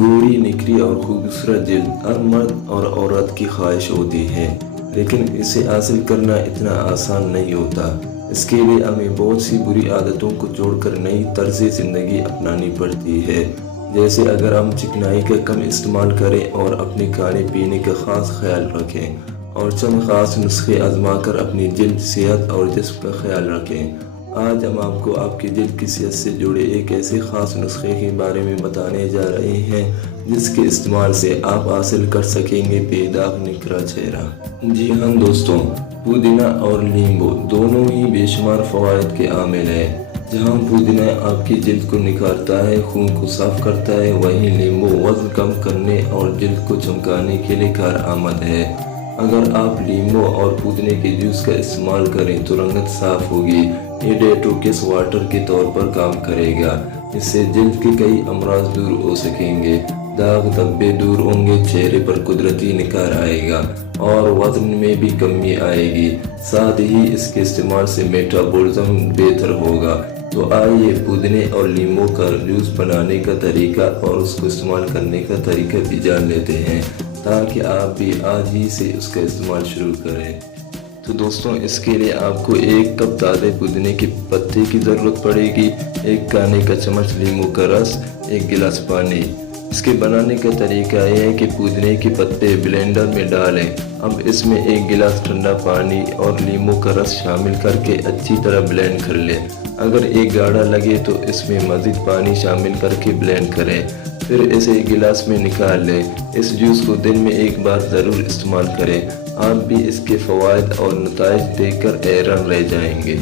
गोरी निखरी और खूबसूरत जल्द हर मर्द और औरत की ख्वाहिश होती है, लेकिन इसे हासिल करना इतना आसान नहीं होता। इसके लिए हमें बहुत सी बुरी आदतों को छोड़कर नई तर्ज ज़िंदगी अपनानी पड़ती है। जैसे अगर हम चिकनाई का कम इस्तेमाल करें और अपने खाने पीने का ख़ास ख्याल रखें और चंद ख़ास नुस्खे आजमा कर अपनी जल्द सेहत और जिस्म का ख्याल रखें। आज हम आपको आपकी जल्द की सेहत से जुड़े एक ऐसे ख़ास नुस्खे के बारे में बताने जा रहे हैं जिसके इस्तेमाल से आप हासिल कर सकेंगे बेदाग निखरा चेहरा। जी हाँ दोस्तों, पुदीना और नींबू दोनों ही बेशुमार फ़वाइद के आमिल हैं। जहाँ पुदीना आपकी जल्द को निखारता है, खून को साफ करता है, वहीं नींबू वज़न कम करने और जल्द को चमकाने के लिए कारआमद है। अगर आप नींबू और पुदीने के जूस का इस्तेमाल करें तो रंगत साफ होगी। ये डेटॉक्स वाटर के तौर पर काम करेगा। इससे जल्द के कई अमराज दूर हो सकेंगे, दाग धब्बे दूर होंगे, चेहरे पर कुदरती निखार आएगा और वजन में भी कमी आएगी। साथ ही इसके इस्तेमाल से मेटाबॉलिज्म बेहतर होगा। तो आइए पुदीने और नींबू का जूस बनाने का तरीका और उसको इस्तेमाल करने का तरीका भी जान लेते हैं, ताकि आप भी आज ही से उसका इस्तेमाल शुरू करें। तो दोस्तों, इसके लिए आपको 1 कप ताज़े पुदीने के पत्ते की ज़रूरत पड़ेगी, 1 खाने का चम्मच नींबू का रस, 1 गिलास पानी। इसके बनाने का तरीका यह है कि पुदीने के पत्ते ब्लेंडर में डालें। अब इसमें 1 गिलास ठंडा पानी और नींबू का रस शामिल करके अच्छी तरह ब्लेंड कर लें। अगर एक गाढ़ा लगे तो इसमें मज़ीद पानी शामिल करके ब्लेंड करें, फिर इसे एक गिलास में निकाल लें। इस जूस को दिन में 1 बार ज़रूर इस्तेमाल करें। आप भी इसके फ़वाइद और नताइज देखकर हैरान रह जाएंगे।